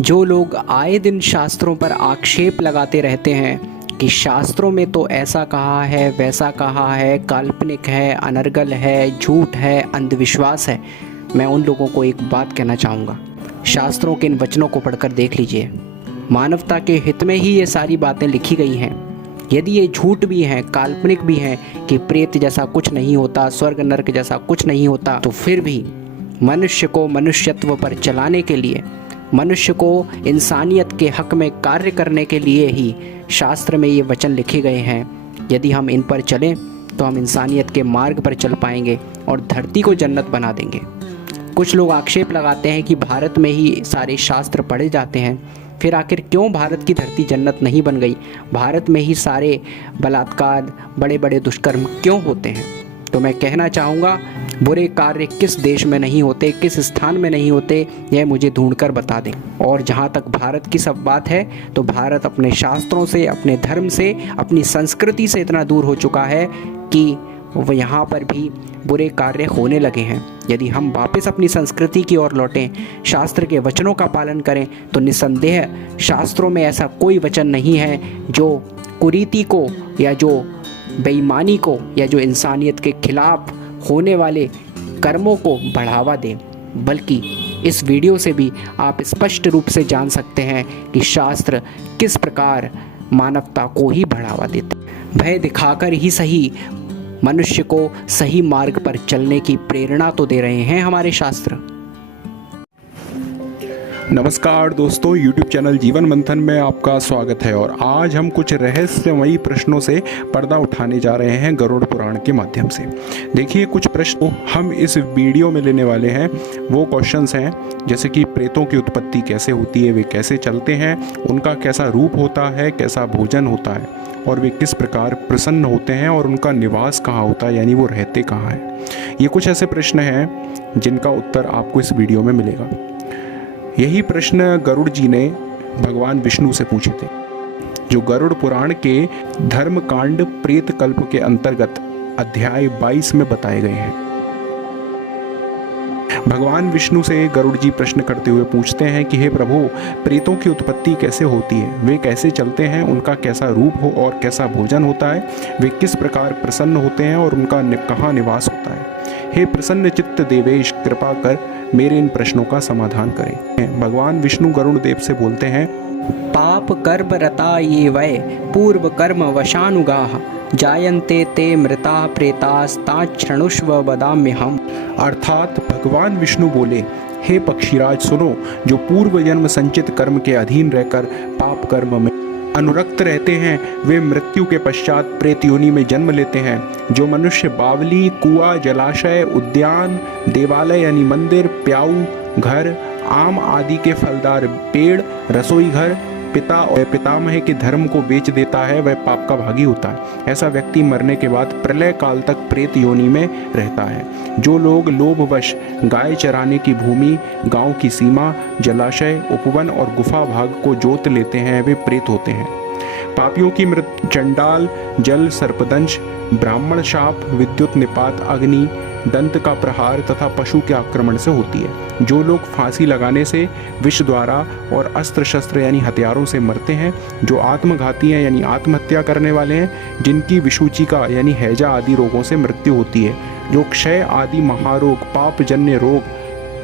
जो लोग आए दिन शास्त्रों पर आक्षेप लगाते रहते हैं कि शास्त्रों में तो ऐसा कहा है, वैसा कहा है, काल्पनिक है, अनर्गल है, झूठ है, अंधविश्वास है, मैं उन लोगों को एक बात कहना चाहूँगा। शास्त्रों के इन वचनों को पढ़कर देख लीजिए। मानवता के हित में ही ये सारी बातें लिखी गई हैं। यदि ये झूठ भी हैं, काल्पनिक भी हैं कि प्रेत जैसा कुछ नहीं होता, स्वर्ग नरक जैसा कुछ नहीं होता, तो फिर भी मनुष्य को मनुष्यत्व पर चलाने के लिए, मनुष्य को इंसानियत के हक में कार्य करने के लिए ही शास्त्र में ये वचन लिखे गए हैं। यदि हम इन पर चलें तो हम इंसानियत के मार्ग पर चल पाएंगे और धरती को जन्नत बना देंगे। कुछ लोग आक्षेप लगाते हैं कि भारत में ही सारे शास्त्र पढ़े जाते हैं, फिर आखिर क्यों भारत की धरती जन्नत नहीं बन गई? भारत में ही सारे बलात्कार, बड़े बड़े दुष्कर्म क्यों होते हैं? तो मैं कहना चाहूँगा, बुरे कार्य किस देश में नहीं होते, किस स्थान में नहीं होते, यह मुझे ढूंढकर बता दें। और जहाँ तक भारत की सब बात है, तो भारत अपने शास्त्रों से, अपने धर्म से, अपनी संस्कृति से इतना दूर हो चुका है कि वो यहाँ पर भी बुरे कार्य होने लगे हैं। यदि हम वापस अपनी संस्कृति की ओर लौटें, शास्त्र के वचनों का पालन करें, तो निस्संदेह शास्त्रों में ऐसा कोई वचन नहीं है जो कुरीति को या जो बेईमानी को या जो इंसानियत के खिलाफ होने वाले कर्मों को बढ़ावा दे। बल्कि इस वीडियो से भी आप स्पष्ट रूप से जान सकते हैं कि शास्त्र किस प्रकार मानवता को ही बढ़ावा देते। भय दिखाकर ही सही मनुष्य को सही मार्ग पर चलने की प्रेरणा तो दे रहे हैं हमारे शास्त्र। नमस्कार दोस्तों, YouTube चैनल जीवन मंथन में आपका स्वागत है। और आज हम कुछ रहस्यमयी प्रश्नों से पर्दा उठाने जा रहे हैं गरुड़ पुराण के माध्यम से। देखिए, कुछ प्रश्न हम इस वीडियो में लेने वाले हैं। वो क्वेश्चंस हैं जैसे कि प्रेतों की उत्पत्ति कैसे होती है, वे कैसे चलते हैं, उनका कैसा रूप होता है, कैसा भोजन होता है, और वे किस प्रकार प्रसन्न होते हैं, और उनका निवास कहाँ होता है, यानी वो रहते कहाँ हैं। ये कुछ ऐसे प्रश्न हैं जिनका उत्तर आपको इस वीडियो में मिलेगा। यही प्रश्न गरुड़ जी ने भगवान विष्णु से पूछे थे, जो गरुड़ पुराण के धर्मकांड प्रेत कल्प के अंतर्गत अध्याय 22 में बताए गए हैं। भगवान विष्णु से गरुड़ जी प्रश्न करते हुए पूछते हैं कि हे प्रभु, प्रेतों की उत्पत्ति कैसे होती है, वे कैसे चलते हैं, उनका कैसा रूप हो और कैसा भोजन होता है, वे किस प्रकार प्रसन्न होते हैं और उनका कहाँ निवास होता है। हे प्रसन्न चित्त देवेश, कृपा कर मेरे इन प्रश्नों का समाधान करें। भगवान विष्णु गरुड़ देव से बोलते हैं, पाप कर्म रता ये वै पूर्व कर्म वशानुगाः जायन्ते ते मृता प्रेतास्ताक्षणुष्व वदाम्य हम। अर्थात भगवान विष्णु बोले, हे पक्षीराज सुनो, जो पूर्व जन्म संचित कर्म के अधीन रहकर पाप कर्म में अनुरक्त रहते हैं, वे मृत्यु के पश्चात प्रेत योनि में जन्म लेते हैं। जो मनुष्य बावली, कुआं, जलाशय, उद्यान, देवालय यानी मंदिर, प्याऊ, घर, आम आदि के फलदार पेड़, रसोई घर, पिता और पितामह के धर्म को बेच देता है, वह पाप का भागी होता है। ऐसा व्यक्ति मरने के बाद प्रलय काल तक प्रेत योनि में रहता है। जो लोग लोभवश गाय चराने की भूमि, गांव की सीमा, जलाशय, उपवन और गुफा भाग को जोत लेते हैं, वे प्रेत होते हैं। पापियों की मृत्यु चंडाल, जल सर्पदंश, ब्राह्मण शाप, विद्युत निपात, अग्नि, दंत का प्रहार तथा पशु के आक्रमण से होती है। जो लोग फांसी लगाने से, विष द्वारा और अस्त्र शस्त्र यानी हथियारों से मरते हैं, जो आत्मघाती हैं यानी आत्महत्या करने वाले हैं, जिनकी विषूचिका यानी हैजा आदि रोगों से मृत्यु होती है, जो क्षय आदि महारोग, पापजन्य रोग,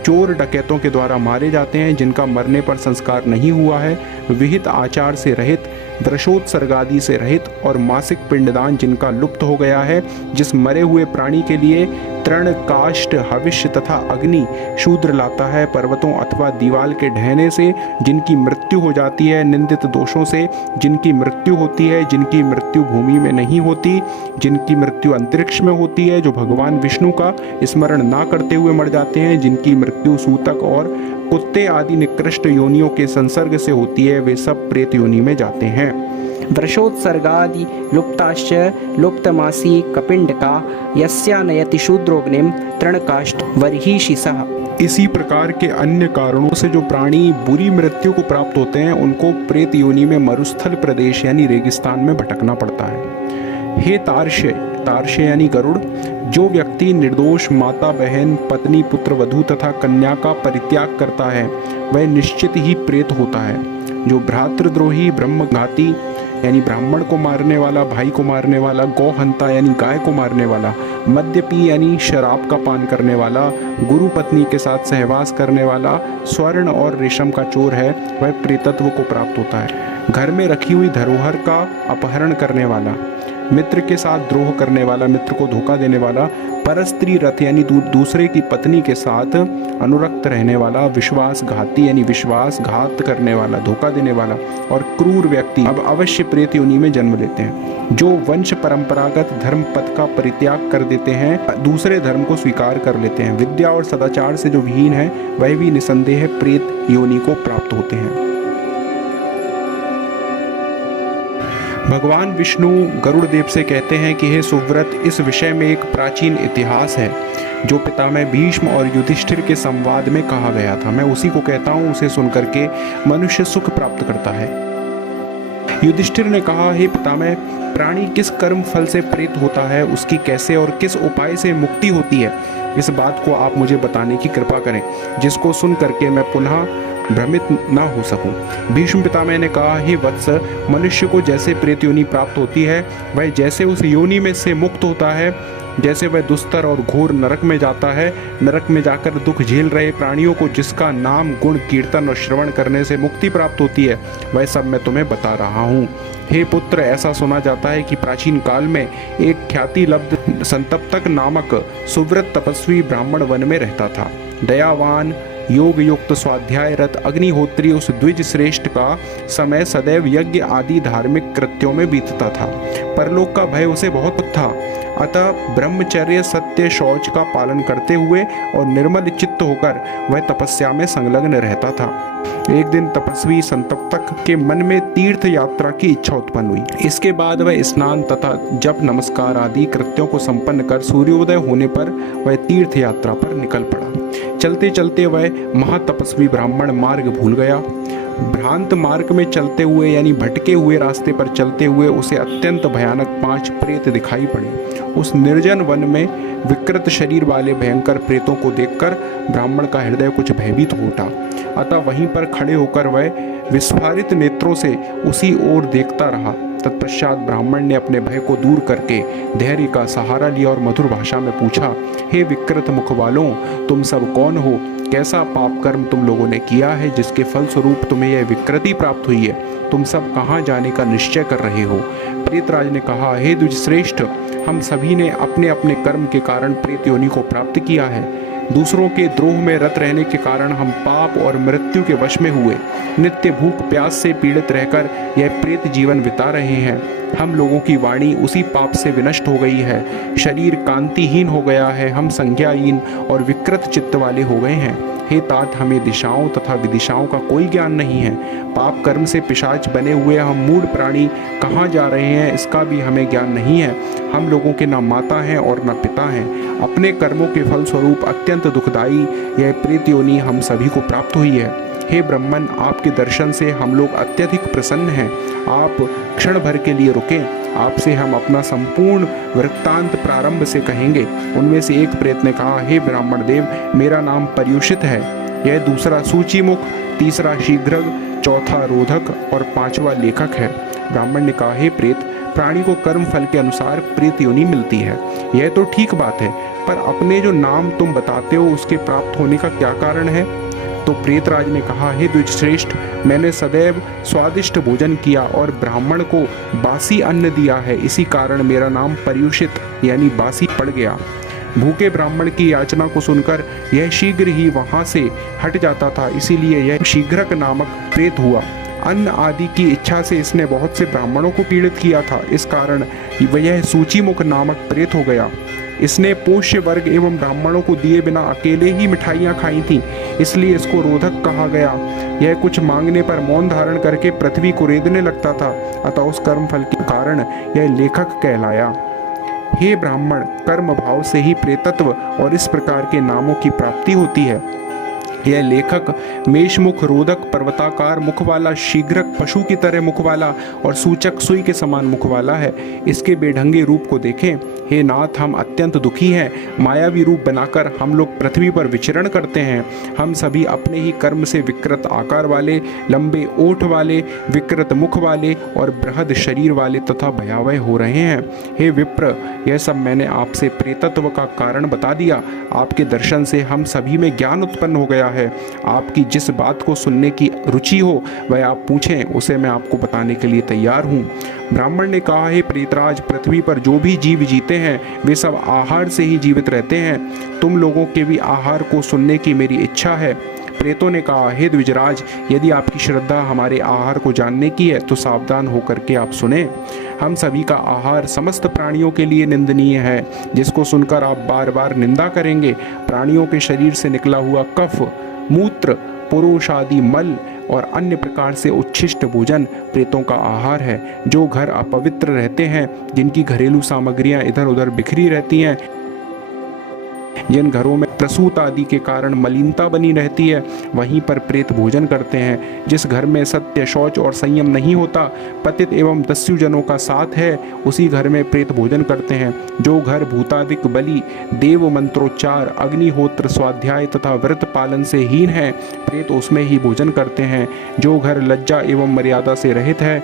चोर डकैतों के द्वारा मारे जाते हैं, जिनका मरने पर संस्कार नहीं हुआ है, विहित आचार से रहित, वृषोत्सर्गादि से रहित और मासिक पिंडदान जिनका लुप्त हो गया है, जिस मरे हुए प्राणी के लिए तृण, काष्ठ, हविष्य तथा अग्नि शूद्र लाता है, पर्वतों अथवा दीवाल के ढहने से जिनकी मृत्यु हो जाती है, निंदित दोषों से जिनकी मृत्यु होती है, जिनकी मृत्यु भूमि में नहीं होती, जिनकी मृत्यु अंतरिक्ष में होती है, जो भगवान विष्णु का स्मरण ना करते हुए मर जाते हैं, जिनकी मृत्यु सूतक और कुत्ते आदि निकृष्ट योनियों के संसर्ग से होती है, वे सब प्रेत योनि में जाते हैं। वृषोत्सर्गादि लुप्ताश्च लुप्तमासी कपिंडका यस्यानयति शूद्रोग्निम तृणकाष्ठ वर्हिषिसः। इसी प्रकार के अन्य कारणों से जो प्राणी बुरी मृत्यु को प्राप्त होते हैं, उनको प्रेत योनि में मरुस्थल प्रदेश यानी रेगिस्तान में भटकना पड़ता है। हे तार्ष्य, तारशे यानी गरुड़। जो व्यक्ति निर्दोष माता बहन पत्नी पुत्र वधू तथा कन्या का परित्याग करता है वह निश्चित ही प्रेत होता है। जो भ्रातृद्रोही ब्रह्मघाती यानी ब्राह्मण को मारने वाला भाई को मारने वाला गौहंता यानी गाय को मारने वाला मद्यपी यानी शराब का पान करने वाला गुरु पत्नी के साथ सहवास करने वाला स्वर्ण और रेशम का चोर है वह प्रेतत्व को प्राप्त होता है। घर में रखी हुई धरोहर का अपहरण करने वाला मित्र के साथ द्रोह करने वाला मित्र को धोखा देने वाला परस्त्री रथ यानी दूसरे की पत्नी के साथ अनुरक्त रहने वाला विश्वासघाती यानी विश्वासघात करने वाला धोखा देने वाला और क्रूर व्यक्ति अब अवश्य प्रेत योनि में जन्म लेते हैं। जो वंश परंपरागत धर्म पथ का परित्याग कर देते हैं दूसरे धर्म को स्वीकार कर लेते हैं विद्या और सदाचार से जो विहीन है वह भी निसंदेह प्रेत योनि को प्राप्त होते हैं। भगवान विष्णु गरुड़ देव से कहते हैं कि हे सुव्रत, इस विषय में एक प्राचीन इतिहास है जो पितामह भीष्म और युधिष्ठिर के संवाद में कहा गया था। मैं उसी को कहता हूँ, उसे सुनकर के मनुष्य सुख प्राप्त करता है। युधिष्ठिर ने कहा, हे पितामह, प्राणी किस कर्म फल से प्रेत होता है, उसकी कैसे और किस उपाय से मुक्ति होती है, इस बात को आप मुझे बताने की कृपा करें, जिसको सुन करके मैं पुनः भ्रमित ना हो सकूं। भीष्म पितामह ने कहा, हे वत्स, मनुष्य को जैसे प्रेत योनि प्राप्त होती है वह जैसे उस योनि में से मुक्त होता है, जैसे वह दुस्तर और घोर नरक में जाता है, नरक में जाकर दुख झेल रहे प्राणियों को जिसका नाम गुण कीर्तन और श्रवण करने से मुक्ति प्राप्त होती है, वह सब मैं तुम्हें बता रहा हूँ। हे पुत्र, ऐसा सुना जाता है कि प्राचीन काल में एक ख्याति लब्ध संतप्तक नामक सुव्रत तपस्वी ब्राह्मण वन में रहता था। दयावान योग युक्त स्वाध्यायरत अग्निहोत्री उस द्विज श्रेष्ठ का समय सदैव यज्ञ आदि धार्मिक कृत्यों में बीतता था। परलोक का भय उसे बहुत था, अतः ब्रह्मचर्य सत्य शौच का पालन करते हुए और निर्मल चित्त होकर वह तपस्या में संलग्न रहता था। एक दिन तपस्वी संतप्तक के मन में तीर्थ यात्रा की इच्छा उत्पन्न हुई। इसके बाद वह स्नान तथा जप नमस्कार आदि कृत्यों को संपन्न कर सूर्योदय होने पर वह तीर्थ यात्रा पर निकल पड़ा। चलते चलते वह महातपस्वी ब्राह्मण मार्ग भूल गया। भ्रांत मार्ग में चलते हुए यानी भटके हुए रास्ते पर चलते हुए उसे अत्यंत भयानक 5 प्रेत दिखाई पड़े। उस निर्जन वन में विकृत शरीर वाले भयंकर प्रेतों को देखकर ब्राह्मण का हृदय कुछ भयभीत हो उठा। अतः वहीं पर खड़े होकर वह विस्फारित नेत्रों से उसी ओर देखता रहा। तत्पश्चात ब्राह्मण ने अपने भय को दूर करके धैर्य का सहारा लिया और मधुर भाषा में पूछा, हे विकृत मुख वालों, तुम सब कौन हो? कैसा पाप कर्म तुम लोगों ने किया है जिसके फल स्वरूप तुम्हें यह विकृति प्राप्त हुई है? तुम सब कहाँ जाने का निश्चय कर रहे हो? प्रेतराज ने कहा, हे द्विजश्रेष्ठ, हम सभी ने अपने अपने कर्म के कारण प्रेत योनि को प्राप्त किया है। दूसरों के द्रोह में रत रहने के कारण हम पाप और मृत्यु के वश में हुए। नित्य भूख प्यास से पीड़ित रहकर यह प्रेत जीवन बिता रहे हैं। हम लोगों की वाणी उसी पाप से विनष्ट हो गई है, शरीर कांतिहीन हो गया है, हम संज्ञाहीन और विकृत चित्त वाले हो गए हैं। हे तात, हमें दिशाओं तथा विदिशाओं का कोई ज्ञान नहीं है। पाप कर्म से पिशाच बने हुए हम मूढ़ प्राणी कहाँ जा रहे हैं इसका भी हमें ज्ञान नहीं है। हम लोगों के न माता हैं और न पिता हैं। अपने कर्मों के फल स्वरूप अत्यंत दुखदायी यह प्रेत योनि हम सभी को प्राप्त हुई है। हे ब्रह्मन, आपके दर्शन से हम लोग अत्यधिक प्रसन्न हैं। आप क्षण भर के लिए रुकें, आपसे हम अपना संपूर्ण वृत्तांत प्रारंभ से कहेंगे। उनमें से एक प्रेत ने कहा, हे ब्राह्मण देव, मेरा नाम पर्युषित है। यह दूसरा सूचिमुख, तीसरा शीघ्रग, चौथा रोधक और 5वां लेखक है। ब्राह्मण ने कहा, हे प्रेत, प्राणी को कर्म फल के अनुसार प्रेत योनि मिलती है, यह तो ठीक बात है, पर अपने जो नाम तुम बताते हो उसके प्राप्त होने का क्या कारण है? तो प्रेतराज ने कहा, हे द्विजश्रेष्ठ, मैंने सदैव स्वादिष्ट भोजन किया और ब्राह्मण को बासी अन्न दिया है, इसी कारण मेरा नाम पर्युषित यानी बासी पड़ गया। भूखे ब्राह्मण की याचना को सुनकर यह शीघ्र ही वहां से हट जाता था, इसीलिए यह शीघ्रक नामक प्रेत हुआ। अन्न आदि की इच्छा से इसने बहुत से ब्राह्मणों को पीड़ित किया था, इस कारण यह सूचीमुख नामक प्रेत हो गया। इसने पोष्य वर्ग एवं ब्राह्मणों को दिए बिना अकेले ही मिठाइयाँ खाई थीं, इसलिए इसको रोधक कहा गया। यह कुछ मांगने पर मौन धारण करके पृथ्वी को रेदने लगता था, अतः उस कर्म फल के कारण यह लेखक कहलाया। हे ब्राह्मण, कर्म भाव से ही प्रेतत्व और इस प्रकार के नामों की प्राप्ति होती है। यह लेखक मेषमुख, रोदक, पर्वताकार मुख वाला, शीघ्रक, पशु की तरह मुख वाला और सूचक सुई के समान मुख वाला है। इसके बेढंगे रूप को देखें। हे नाथ, हम अत्यंत दुखी हैं। मायावी रूप बनाकर हम लोग पृथ्वी पर विचरण करते हैं। हम सभी अपने ही कर्म से विकृत आकार वाले, लंबे ओठ वाले, विकृत मुख वाले और बृहद शरीर वाले तथा भयावह हो रहे हैं। हे विप्र, यह सब मैंने आपसे प्रेतत्व का कारण बता दिया। आपके दर्शन से हम सभी में ज्ञान उत्पन्न हो गया है। आपकी जिस बात को सुनने की रुचि हो वह आप पूछें, उसे मैं आपको बताने के लिए तैयार हूँ। ब्राह्मण ने कहा, हे प्रेतराज, पृथ्वी पर जो भी जीव जीते हैं वे सब आहार से ही जीवित रहते हैं। तुम लोगों के भी आहार को सुनने की मेरी इच्छा है। प्रेतों ने कहा, हे द्विजराज, यदि आपकी श्रद्धा हमारे आहार को जानने की है तो सावधान होकर के आप सुने। हम सभी का आहार समस्त प्राणियों के लिए निंदनीय है, जिसको सुनकर आप बार बार निंदा करेंगे। प्राणियों के शरीर से निकला हुआ कफ, मूत्र, पुरुष आदि मल और अन्य प्रकार से उच्छिष्ट भोजन प्रेतों का आहार है। जो घर अपवित्र रहते हैं, जिनकी घरेलू सामग्रियां इधर उधर बिखरी रहती हैं, जिन घरों में प्रसूत आदि के कारण मलिनता बनी रहती है, वहीं पर प्रेत भोजन करते हैं। जिस घर में सत्य, शौच और संयम नहीं होता, पतित एवं दस्युजनों का साथ है, उसी घर में प्रेत भोजन करते हैं। जो घर भूतादिक बलि, देव मंत्रोच्चार, अग्निहोत्र, स्वाध्याय तथा व्रत पालन से हीन है, प्रेत उसमें ही भोजन करते हैं। जो घर लज्जा एवं मर्यादा से रहित है,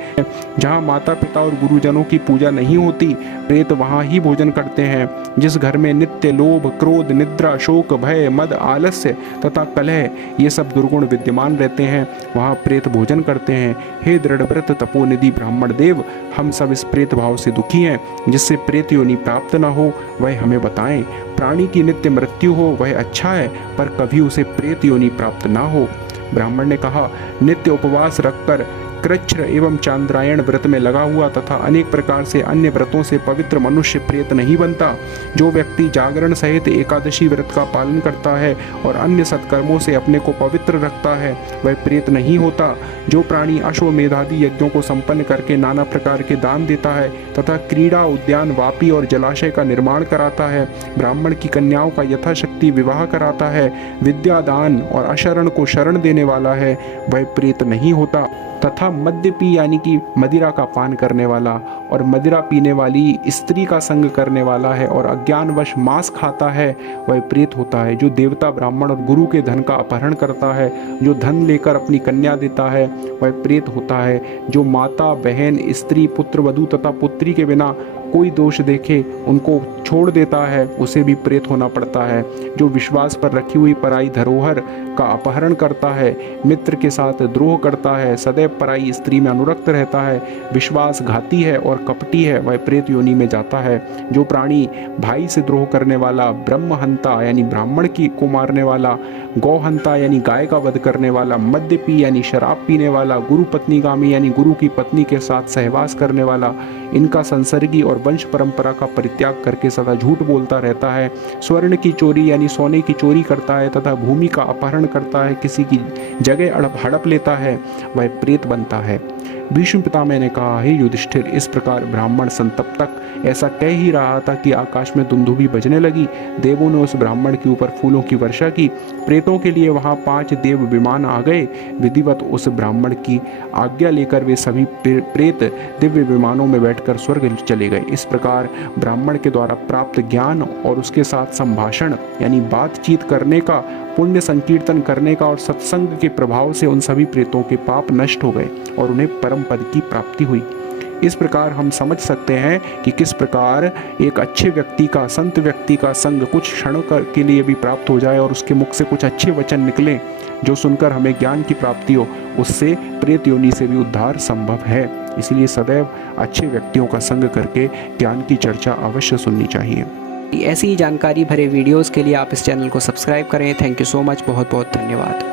जहाँ माता पिता और गुरुजनों की पूजा नहीं होती, प्रेत वहाँ ही भोजन करते हैं। जिस घर में नित्य लोभ, क्रोध, निद्रा, शोक, भय, मद, आलस्य तथा कलह ये सब दुर्गुण विद्यमान रहते हैं, वहाँ प्रेत भोजन करते हैं। हे दृढ़व्रत तपोनिधि ब्राह्मण देव, हम सब इस प्रेत भाव से दुखी हैं। जिससे प्रेत योनि प्राप्त न हो वह हमें बताएं। प्राणी की नित्य मृत्यु हो वह अच्छा है, पर कभी उसे प्रेत योनि प्राप्त न हो। ब्राह्मण ने कहा, नित्य उपवास रखकर कृच्छ्र एवं चांद्रायण व्रत में लगा हुआ तथा अनेक प्रकार से अन्य व्रतों से पवित्र मनुष्य प्रेत नहीं बनता। जो व्यक्ति जागरण सहित एकादशी व्रत का पालन करता है और अन्य सत्कर्मों से अपने को पवित्र रखता है, वह प्रेत नहीं होता। जो प्राणी अश्वमेधादि यज्ञों को संपन्न करके नाना प्रकार के दान देता है तथा क्रीड़ा, उद्यान, वापी और जलाशय का निर्माण कराता है, ब्राह्मण की कन्याओं का यथाशक्ति विवाह कराता है, विद्या दान और अशरण को शरण देने वाला है, वह प्रेत नहीं होता। तथा मद्य पी यानी कि मदिरा का पान करने वाला और मदिरा पीने वाली स्त्री का संग करने वाला है और अज्ञानवश मांस खाता है, वह प्रेत होता है। जो देवता, ब्राह्मण और गुरु के धन का अपहरण करता है, जो धन लेकर अपनी कन्या देता है, वह प्रेत होता है। जो माता, बहन, स्त्री, पुत्र, वधू तथा पुत्री के बिना कोई दोष देखे उनको छोड़ देता है, उसे भी प्रेत होना पड़ता है। जो विश्वास पर रखी हुई पराई धरोहर का अपहरण करता है, मित्र के साथ द्रोह करता है, सदैव पराई स्त्री में अनुरक्त रहता है, विश्वासघाती है और कपटी है, वह प्रेत योनि में जाता है। जो प्राणी भाई से द्रोह करने वाला, ब्रह्महंता यानी ब्राह्मण को मारने वाला, गौहंता यानी गाय का वध करने वाला, मद्यपी यानी शराब पीने वाला, गुरु पत्नीगामी यानी गुरु की पत्नी के साथ सहवास करने वाला, इनका संसर्गी और वंश परंपरा का परित्याग करके सदा झूठ बोलता रहता है, स्वर्ण की चोरी यानी सोने की चोरी करता है तथा भूमि का अपहरण करता है, किसी की जगह हड़प लेता है, वह प्रेत बनता है। भीष्म पितामह ने कहा, हे युधिष्ठिर, इस प्रकार ब्राह्मण संतप्तक ऐसा कह ही रहा था कि आकाश में दुंदुभी बजने लगी। देवों ने उस ब्राह्मण के ऊपर फूलों की वर्षा की। प्रेतों के लिए वहां 5 देव विमान आ गए। विधिवत उस ब्राह्मण की आज्ञा लेकर वे सभी प्रेत दिव्य विमानों में बैठकर स्वर्ग चले गए। इस प्रकार ब्राह्मण के द्वारा प्राप्त ज्ञान और उसके साथ संभाषण यानी बातचीत करने का, पुण्य संकीर्तन करने का और सत्संग के प्रभाव से उन सभी प्रेतों के पाप नष्ट हो गए और उन्हें परम पद की प्राप्ति हुई। इस प्रकार हम समझ सकते हैं कि किस प्रकार एक अच्छे व्यक्ति का, संत व्यक्ति का संग कुछ क्षणों के लिए भी प्राप्त हो जाए और उसके मुख से कुछ अच्छे वचन निकलें जो सुनकर हमें ज्ञान की प्राप्ति हो, उससे प्रेत योनि से भी उद्धार संभव है। इसलिए सदैव अच्छे व्यक्तियों का संग करके ज्ञान की चर्चा अवश्य सुननी चाहिए। ऐसी जानकारी भरे वीडियोस के लिए आप इस चैनल को सब्सक्राइब करें। थैंक यू सो मच, बहुत बहुत धन्यवाद।